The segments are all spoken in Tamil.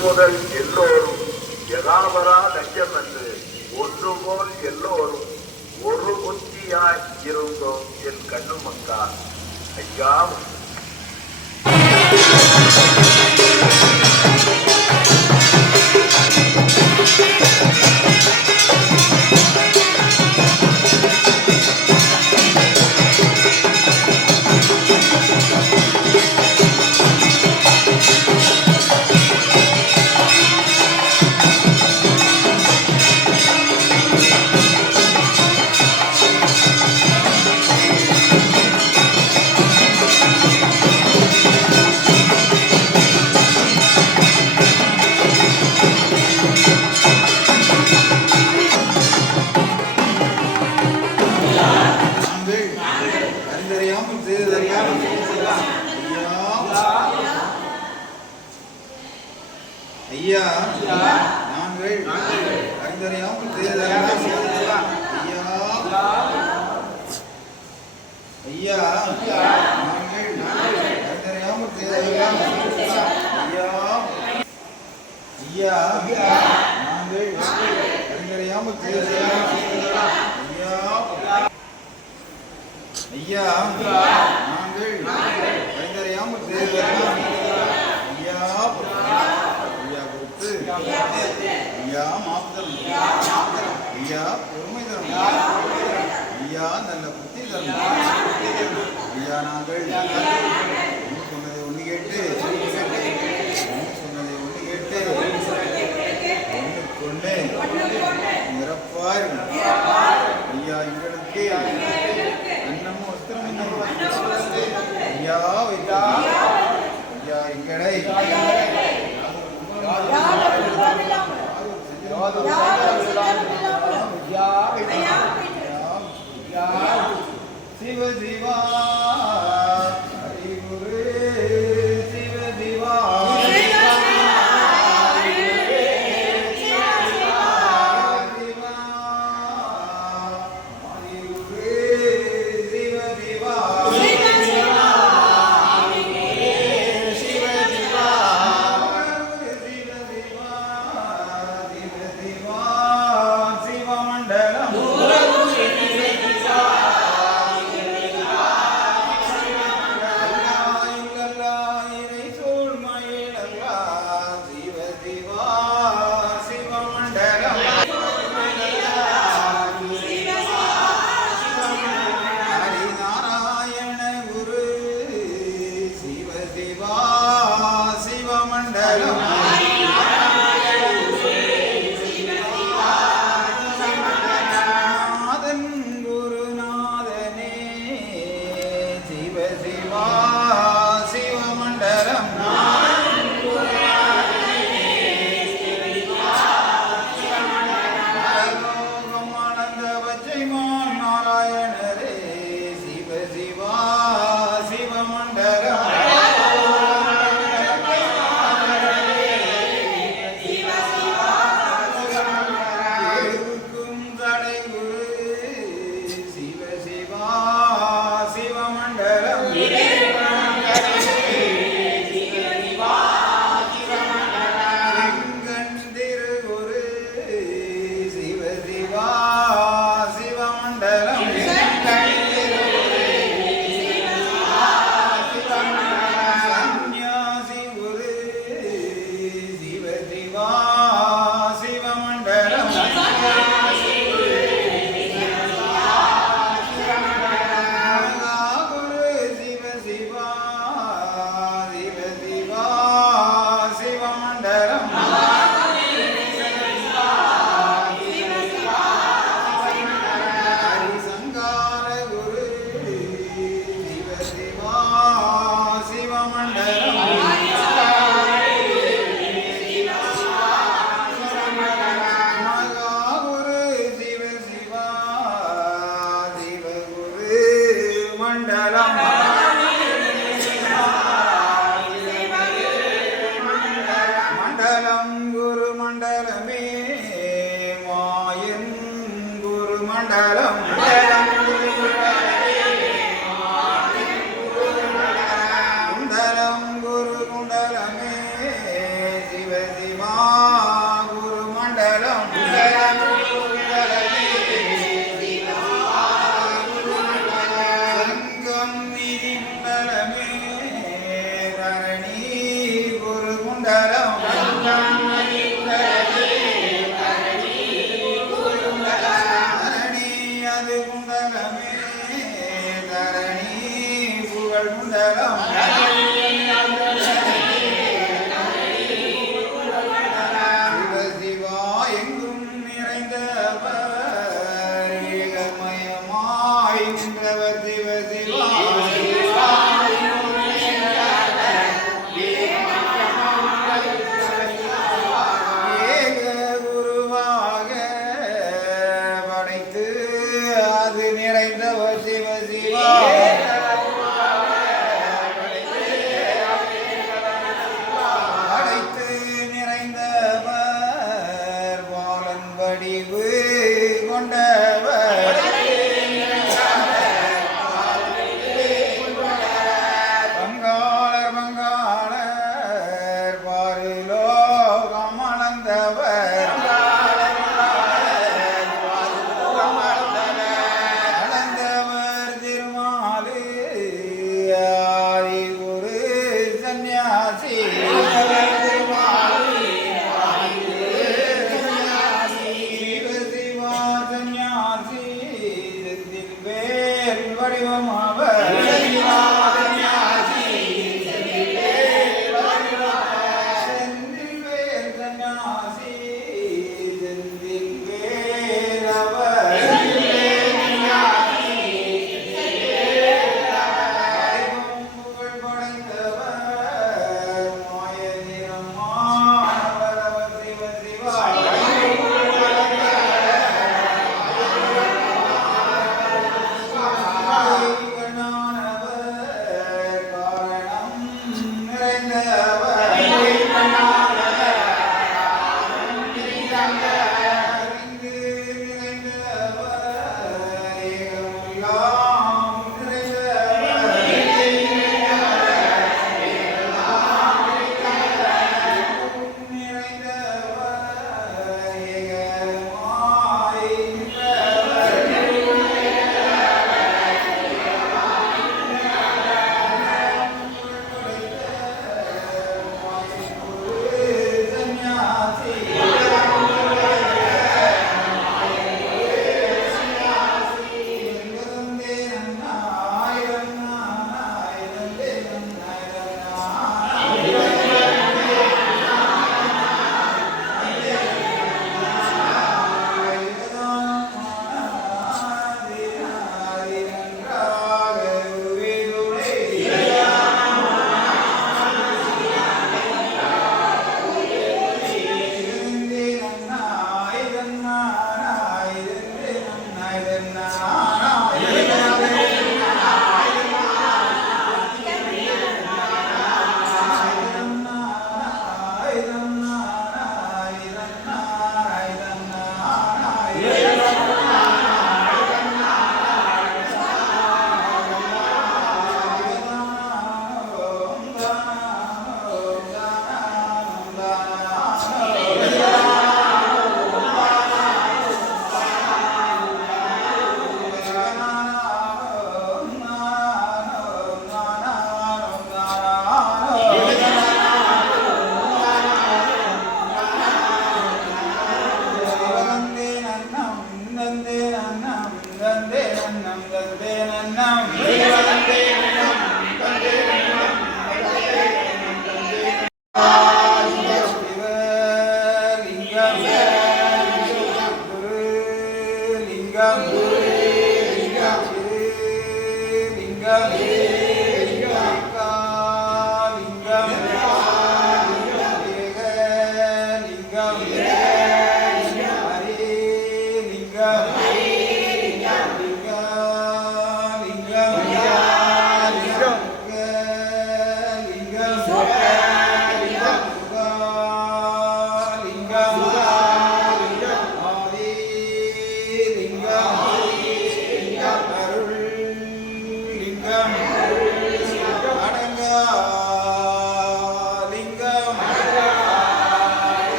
முதல் எல்லோரும் யதாவரா லட்சம் என்று ஒன்று போல் எல்லோரும் ஒரு புத்தியாய் இருந்தோம் என் கண்ணு மக்கா. ஐயா ஐயா நாங்கள் அறிந்தறியாமல் செய்ததெல்லாம் ஐயா நாங்கள் அறிந்தறியாமல் செய்ததெல்லாம் ஐயா நாங்கள் அறிந்தறியாமல் செய்ததெல்லாம் ஐயா நாங்கள் அறிந்தறியாமல் செய்ததெல்லாம் ஐயா மாப்தம் ஐயா பொறுமை தரும் ஐயா நல்ல புத்தி தரும் ஐயா நாங்கள் சொன்னதை ஒன்று கேட்டு ஒன்று நிரப்பாய் ஐயா எங்களுக்கு அன்னமும் வஸ்திரம் ஐயா ஐயா எங்களை சிவ சிவா ஹரிகுரு சிவ சிவா சிவ சிவ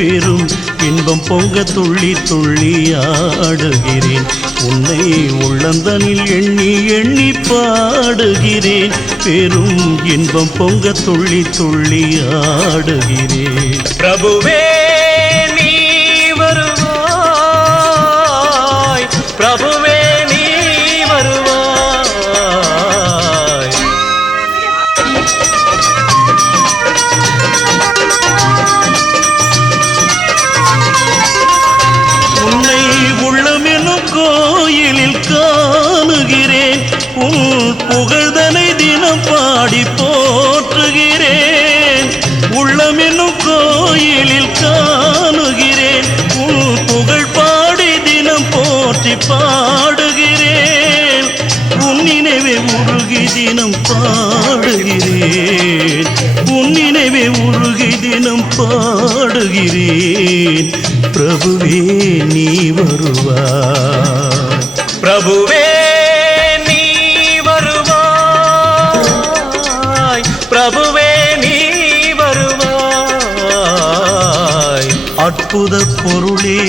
பெரும் இன்பம் பொங்க துள்ளி துள்ளி ஆடுகிறேன். உன்னை உள்ளந்தனில் எண்ணி எண்ணி பாடுகிறேன். பெரும் இன்பம் பொங்க துள்ளி துள்ளி ஆடுகிறேன். பிரபுவே நீ வருவாய், பிரபுவே நீ வருவாய். உன்னை உள்ளமெனும் கோயிலில் காணுகிறேன். உன் புகழ்தனை தினம் பாடி போற்றுகிறேன். உள்ளமெனும் கோயிலில் காணுகிறேன். உன் புகழ் பாடி தினம் போற்றி பாடுகிறேன். உன் நினைவே உருகி தினம் பாடுகிறேன். உன் நினைவே உருகி தினம் பாடுகிறேன். பிரபுவே நீ வருவாய், பிரபுவே நீ வருவாய், பிரபுவே நீ வருவாய். அற்புத பொருளே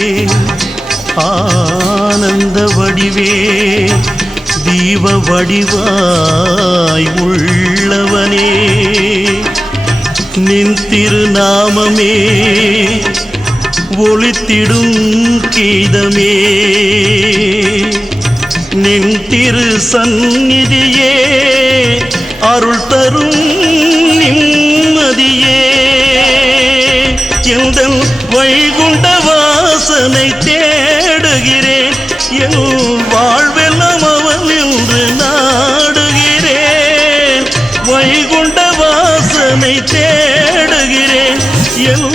ஆனந்த வடிவே தீப வடிவாய் உள்ளவனே நின் திருநாமமே ஒளித்திடும் கீதமே நின் திரு சந்நிதியே அருள் தரும் நிம்மதியே எந்தன் வைகுண்ட வாசனை தேடுகிறேன் என் வாழ்வெல்லாம் அவன் என்று நாடுகிறேன் வைகுண்ட வாசனை தேடுகிறேன் என்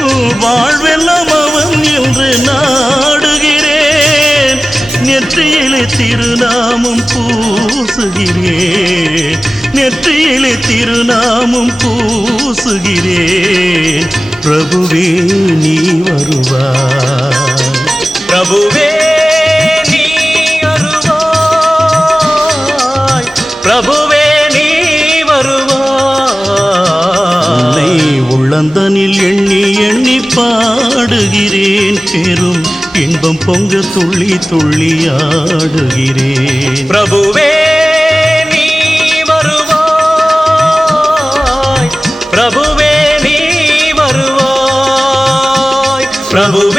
வாழ்வெல்லாம் அவன் என்று நாடுகிறேன் நெற்றியிலே திருநாமம் பூசுகிறேன் நெற்றியிலே திருநாமம் பூசுகிறேன் பிரபுவே நீ வருவாய் பிரபுவே நீ வருவாய் பிரபுவே நீ வருவாய் உன்னை உள்ளந்தனில் எண்ணி எண்ணி பாடுகிறேன் பெரும் இன்பம் பொங்க துள்ளி துள்ளி ஆடுகிறேன் பிரபுவே நீ வருவாய் பிரபுவே நீ வருவாய் பிரபுவே